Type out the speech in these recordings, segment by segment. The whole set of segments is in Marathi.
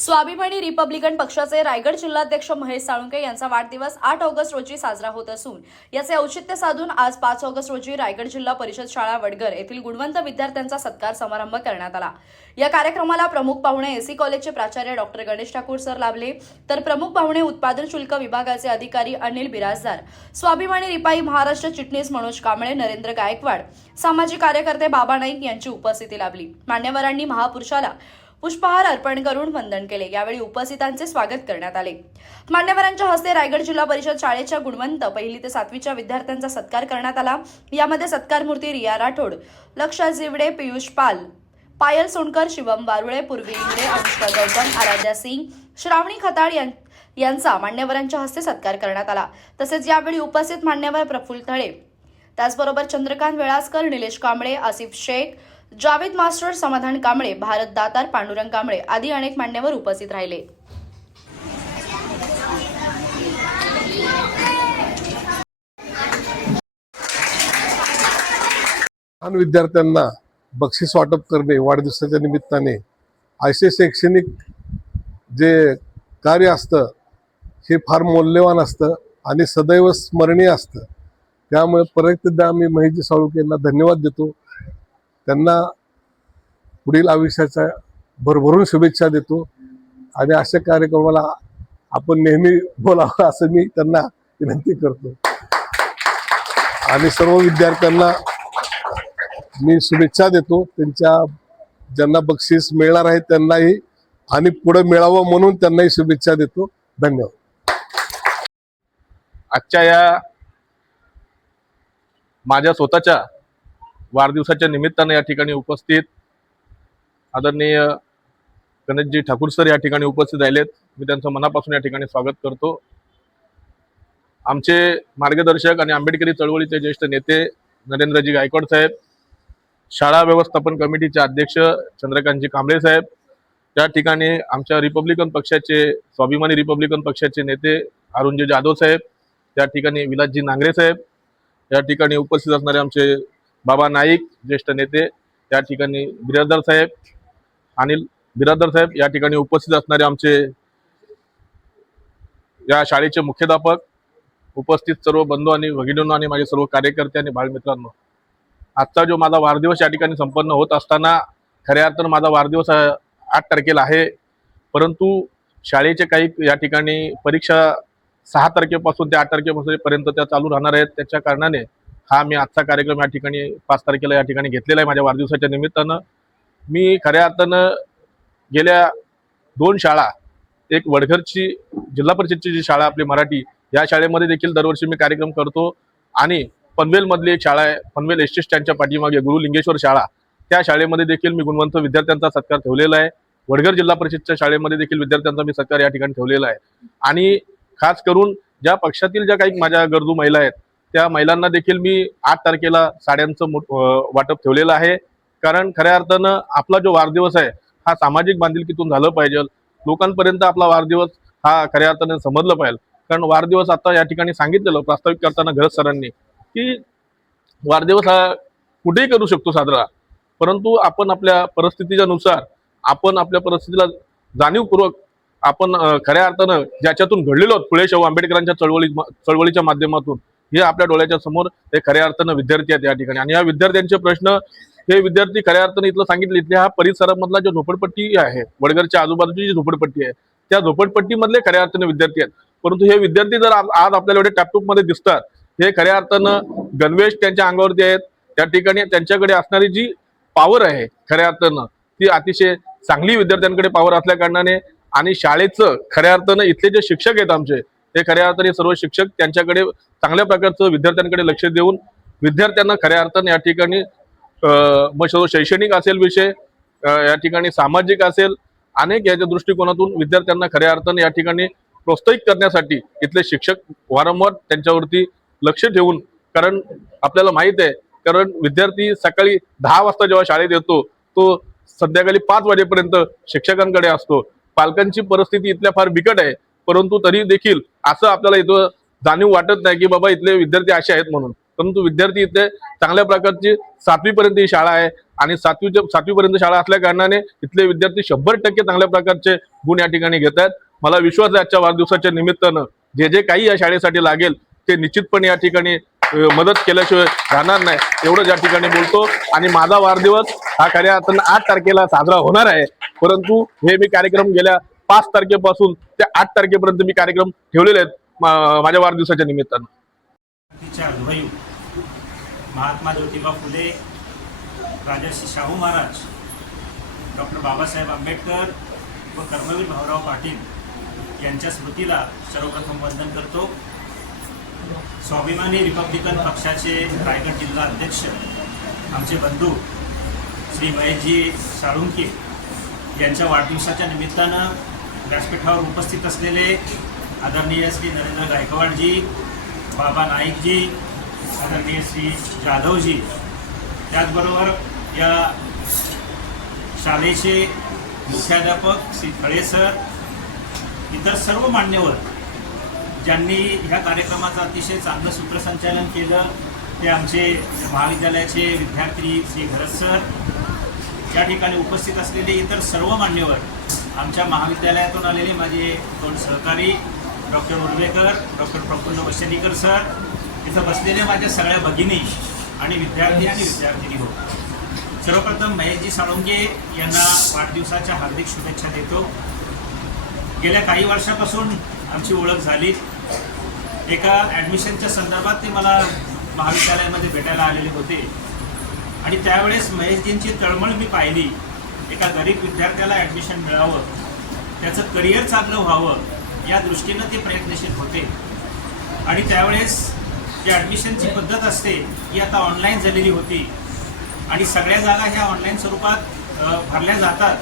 स्वाभिमानी रिपब्लिकन पक्षाचे रायगड जिल्हाध्यक्ष महेश साळुंके यांचा वाढदिवस आठ ऑगस्ट रोजी साजरा होत असून याचे औचित्य साधून आज पाच ऑगस्ट रोजी रायगड जिल्हा परिषद शाळा वडगर येथील गुणवंत विद्यार्थ्यांचा सत्कार समारंभ करण्यात आला. या कार्यक्रमाला प्रमुख पाहुणे एसी कॉलेजचे प्राचार्य डॉक्टर गणेश ठाकूर सर लाभले. तर प्रमुख पाहुणे उत्पादन शुल्क विभागाचे अधिकारी अनिल बिराजदार स्वाभिमानी रिपाई महाराष्ट्र चिटणीस मनोज कांबळे नरेंद्र गायकवाड सामाजिक कार्यकर्ते बाबा नाईक यांची उपस्थिती लाभली. मान्यवरांनी महापुरुषाला पुष्पहार अर्पण करून वंदन केले. यावेळी उपस्थितांचे स्वागत करण्यात आले. मान्यवरांच्या हस्ते रायगड जिल्हा परिषद शाळेच्या गुणवंत पहिली ते सातवीच्या विद्यार्थ्यांचा सत्कार करण्यात आला. यामध्ये सत्कार मूर्ती रिया राठोड लक्षा जिवडे पियुष पाल पायल सोनकर शिवम बारुळे पूर्वी इंगडे अनुष्का गौतम आराध्या सिंग श्रावणी खताळ यां- यांचा मान्यवरांच्या हस्ते सत्कार करण्यात आला. तसेच यावेळी उपस्थित मान्यवर प्रफुल्ल थळे. त्याचबरोबर चंद्रकांत वेळासकर निलेश कांबळे आसिफ शेख जावेद मास्टर समाधान कांबळे भारत दातार पांडुरंग कांबळे आदी अनेक मान्यवर उपस्थित राहिले. लहान विद्यार्थ्यांना बक्षीस वाटप करणे वाढदिवसाच्या निमित्ताने असे शैक्षणिक जे कार्य असतं हे फार मौल्यवान असतं आणि सदैव स्मरणीय असतं. त्यामुळे परत एकदा आम्ही महिजी साळुके यांना धन्यवाद देतो. त्यांना पुढील आयुष्याच्या भरभरून शुभेच्छा देतो. आणि अशा कार्यक्रमाला आपण नेहमी बोलावं असं मी त्यांना विनंती करतो. आणि सर्व विद्यार्थ्यांना मी शुभेच्छा देतो. त्यांच्या ज्यांना बक्षीस मिळणार आहे त्यांनाही आणि पुढे मिळावं म्हणून त्यांनाही शुभेच्छा देतो. धन्यवाद. आजच्या या माझ्या स्वतःच्या वाढदिवसाच्या निमित्तानं या ठिकाणी उपस्थित आदरणीय गणेशजी ठाकूर सर या ठिकाणी उपस्थित राहिलेत. मी त्यांचं मनापासून या ठिकाणी स्वागत करतो. आमचे मार्गदर्शक आणि आंबेडकरी चळवळीचे ज्येष्ठ नेते नरेंद्रजी गायकवाड साहेब शाळा व्यवस्थापन कमिटीचे अध्यक्ष चंद्रकांतजी कांबळे साहेब त्या ठिकाणी आमच्या रिपब्लिकन पक्षाचे स्वाभिमानी रिपब्लिकन पक्षाचे नेते अरुणजी जाधव साहेब त्या ठिकाणी विलासजी नांगरे साहेब या ठिकाणी उपस्थित असणारे आमचे बाबा नाईक ज्येष्ठ नेते त्या ठिकाणी बिरादर साहेब अनिल बिरादर साहेब या ठिकाणी उपस्थित असणारे आमचे या शाळेचे मुख्याध्यापक उपस्थित सर्व बंधू आणि भगिनींनो आणि माझे सर्व कार्यकर्ते आणि बालमित्रांनो. आजचा जो माझा वाढदिवस या ठिकाणी संपन्न होत असताना खऱ्या अर्थानं माझा वाढदिवस आठ तारखेला आहे. परंतु शाळेचे काही या ठिकाणी परीक्षा सहा तारखेपासून ते आठ तारखेपासून पर्यंत त्या चालू राहणार आहेत. त्याच्या कारणाने हा मी आजचा कार्यक्रम या ठिकाणी पाच तारखेला या ठिकाणी घेतलेला आहे माझ्या वाढदिवसाच्या निमित्तानं. मी खऱ्या अर्थानं गेल्या दोन शाळा एक वडघरची जिल्हा परिषदची जी शाळा आपली मराठी या शाळेमध्ये देखील दरवर्षी मी कार्यक्रम करतो. आणि पनवेलमधली एक शाळा आहे पनवेल एस टी स्टँडच्या पाठीमागे गुरु लिंगेश्वर शाळा. त्या शाळेमध्ये देखील मी गुणवंत विद्यार्थ्यांचा सत्कार ठेवलेला आहे. वडघर जिल्हा परिषदच्या शाळेमध्ये देखील विद्यार्थ्यांचा मी सत्कार या ठिकाणी ठेवलेला आहे. आणि खास करून ज्या पक्षातील ज्या काही माझ्या गरजू महिला आहेत त्या महिलांना देखील मी आठ तारखेला साड्यांचं वाटप ठेवलेलं आहे. कारण खऱ्या अर्थानं आपला जो वाढदिवस आहे हा सामाजिक बांधिलकीतून झालं पाहिजे. लोकांपर्यंत आपला वाढदिवस हा खऱ्या अर्थानं समजलं पाहिजे. कारण वाढदिवस आता या ठिकाणी सांगितलेलं प्रास्ताविक करताना घरत सरांनी की वाढदिवस हा कुठेही करू शकतो साजरा. परंतु आपण आपल्या परिस्थितीच्या नुसार आपण आपल्या परिस्थितीला जाणीवपूर्वक आपण खऱ्या अर्थानं ज्याच्यातून घडलेलो आहोत फुले शाहू आंबेडकरांच्या चळवळी चळवळीच्या माध्यमातून हे आपल्या डोळ्याच्या समोर हे खऱ्या अर्थानं विद्यार्थी आहेत या ठिकाणी. आणि या विद्यार्थ्यांचे प्रश्न हे विद्यार्थी खऱ्या अर्थानं इथलं सांगितलं इथल्या हा परिसरामधला जो झोपडपट्टी आहे वडगरच्या आजूबाजूची जी झोपडपट्टी आहे त्या झोपडपट्टीमधले खऱ्या अर्थानं विद्यार्थी आहेत. परंतु हे विद्यार्थी जर आज आज आपल्याला एवढे टॅपटॉपमध्ये दिसतात हे खऱ्या अर्थानं गणवेश त्यांच्या अंगावरती आहेत. त्या ठिकाणी त्यांच्याकडे असणारी जी पॉवर आहे खऱ्या अर्थानं ती अतिशय चांगली विद्यार्थ्यांकडे पॉवर असल्या कारणाने आणि शाळेचं खऱ्या अर्थानं इथले जे शिक्षक आहेत आमचे ते खऱ्या अर्थाने सर्व शिक्षक त्यांच्याकडे चांगल्या प्रकारचं विद्यार्थ्यांकडे लक्ष देऊन विद्यार्थ्यांना खऱ्या अर्थाने या ठिकाणी मग सर्व शैक्षणिक असेल विषय या ठिकाणी सामाजिक असेल अनेक याच्या दृष्टिकोनातून विद्यार्थ्यांना खऱ्या अर्थाने या ठिकाणी प्रोत्साहित करण्यासाठी इथले शिक्षक वारंवार त्यांच्यावरती लक्ष ठेवून कारण आपल्याला माहीत आहे कारण विद्यार्थी सकाळी दहा वाजता जेव्हा शाळेत येतो तो संध्याकाळी पाच वाजेपर्यंत शिक्षकांकडे असतो. पालकांची परिस्थिती इथल्या फार बिकट आहे. परंतु तरी देखील असं आपल्याला इथं जाणीव वाटत नाही की बाबा इथले विद्यार्थी असे आहेत म्हणून. परंतु विद्यार्थी इथे चांगल्या प्रकारची सातवी पर्यंत ही शाळा आहे आणि सातवीच्या सातवी पर्यंत शाळा असल्या कारणाने इथले विद्यार्थी शंभर टक्के चांगल्या प्रकारचे गुण या ठिकाणी घेत आहेत. मला विश्वास आहे आजच्या वाढदिवसाच्या निमित्तानं जे जे काही या शाळेसाठी लागेल ते निश्चितपणे या ठिकाणी मदत केल्याशिवाय राहणार नाही. एवढंच या ठिकाणी बोलतो आणि माझा वाढदिवस हा खऱ्या अर्थानं आठ तारखेला साजरा होणार आहे. परंतु हे मी कार्यक्रम गेल्या पाच तारखेपासून ते आठ तारखेपर्यंत मी कार्यक्रम ठेवलेले आहेत माझ्या वाढदिवसाच्या निमित्तानं. महात्मा ज्योतिबा फुले राजर्षी शाहू महाराज डॉक्टर बाबासाहेब आंबेडकर व कर्मवीर भाऊराव पाटील यांच्या स्मृतीला सर्वप्रथम वंदन करतो. स्वाभिमानी रिपब्लिकन पक्षाचे रायगड जिल्हा अध्यक्ष आमचे बंधू श्री महेशजी साळुंके यांच्या वाढदिवसाच्या निमित्तानं व्यासपीठावर उपस्थित असलेले आदरणीय श्री नरेंद्र गायकवाडजी बाबा नाईकजी आदरणीय श्री जाधवजी त्याचबरोबर या शाळेचे मुख्याध्यापक श्री खळे सर इतर सर्व मान्यवर ज्यांनी ह्या कार्यक्रमाचं अतिशय चांगलं सूत्रसंचालन केलं ते आमचे महाविद्यालयाचे विद्यार्थी श्री भरत सर या ठिकाणी उपस्थित असलेले इतर सर्व मान्यवर आमच्या महाविद्यालयातून आलेले माझे दोन सहकारी doctor Urvekar doctor Prafull Vashnikar sir इथं बसलेल्या माझ्या सगळ्या भगिनी आणि विद्यार्थी आणि विद्यार्थिनी हो. सर्वप्रथम महेशजी साळुंगे यांना वाढदिवसाच्या हार्दिक शुभेच्छा देतो. गेल्या काही वर्षापासून आमची ओळख झाली. एका ॲडमिशनच्या संदर्भात ते मला महाविद्यालयामध्ये भेटायला आलेले होते. आणि त्यावेळेस महेशजींची तळमळ मी पाहिली. एका गरीब विद्यार्थ्याला ॲडमिशन मिळावं त्याचं करिअर चांगलं व्हावं या दृष्टीनं ते प्रयत्नशील होते. आणि त्यावेळेस जी ॲडमिशनची पद्धत असते ही आता ऑनलाईन झालेली होती. आणि सगळ्या जागा ह्या ऑनलाईन स्वरूपात भरल्या जातात.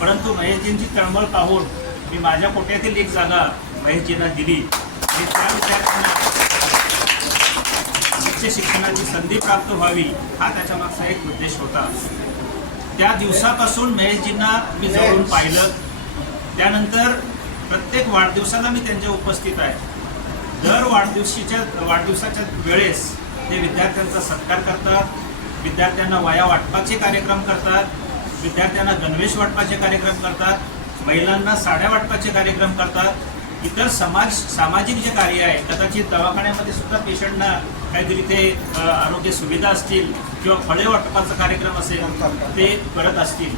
परंतु महेशजींची तळमळ पाहून मी माझ्या कोट्यातील एक जागा महेशजींना दिली. आणि त्या विद्यार्थ्यांना उच्च शिक्षणाची संधी प्राप्त व्हावी हा त्याच्या मागचा एक उद्देश होता. त्या दिवसापासून महेशजींना मी जवळून पाहिलं. त्यानंतर प्रत्येक वाढदिवसाला मी त्यांच्या उपस्थित आहे. दर वाढदिवशीच्या वाढदिवसाच्या वेळेस ते विद्यार्थ्यांचा सत्कार करतात विद्यार्थ्यांना वाया वाटपाचे कार्यक्रम करतात विद्यार्थ्यांना गणवेश वाटपाचे कार्यक्रम करतात महिलांना साड्या वाटपाचे कार्यक्रम करतात. इतर समाज सामाजिक जे कार्य आहे कदाचित दवाखान्यामध्ये सुद्धा पेशंटना काहीतरी ते आरोग्य सुविधा असतील किंवा फळे वाटपाचा कार्यक्रम असेल ते करत असतील.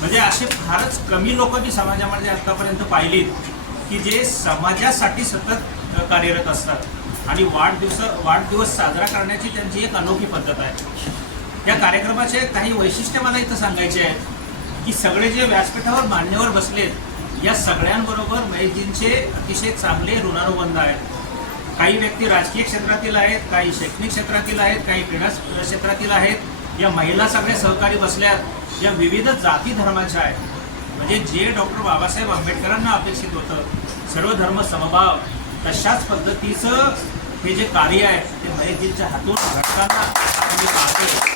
म्हणजे असे फारच कमी लोक मी समाजामध्ये आतापर्यंत पाहिलीत की जे समाजासाठी सतत कार्यरत असतात. आणि वाढदिवस वाढदिवस साजरा करण्याची त्यांची एक अनोखी पद्धत आहे. या कार्यक्रमाचे काही वैशिष्ट्य मला इथं सांगायचे आहेत की सगळे जे व्यासपीठावर मान्यवर बसलेत या सगळ्यांबरोबर महेशजींचे अतिशय चांगले ऋणानुबंध आहेत. काही व्यक्ती राजकीय क्षेत्रातील आहेत काही शैक्षणिक क्षेत्रातील आहेत काही क्रीडा क्षेत्रातील आहेत. या महिला सगळ्या सहकारी बसल्यात या विविध जाती धर्माच्या आहेत. म्हणजे जे डॉक्टर बाबासाहेब आंबेडकरांना अपेक्षित होतं सर्व धर्म समभाव तशाच पद्धतीचं हे जे कार्य आहे ते महेशजींच्या हातून घटकांना आपण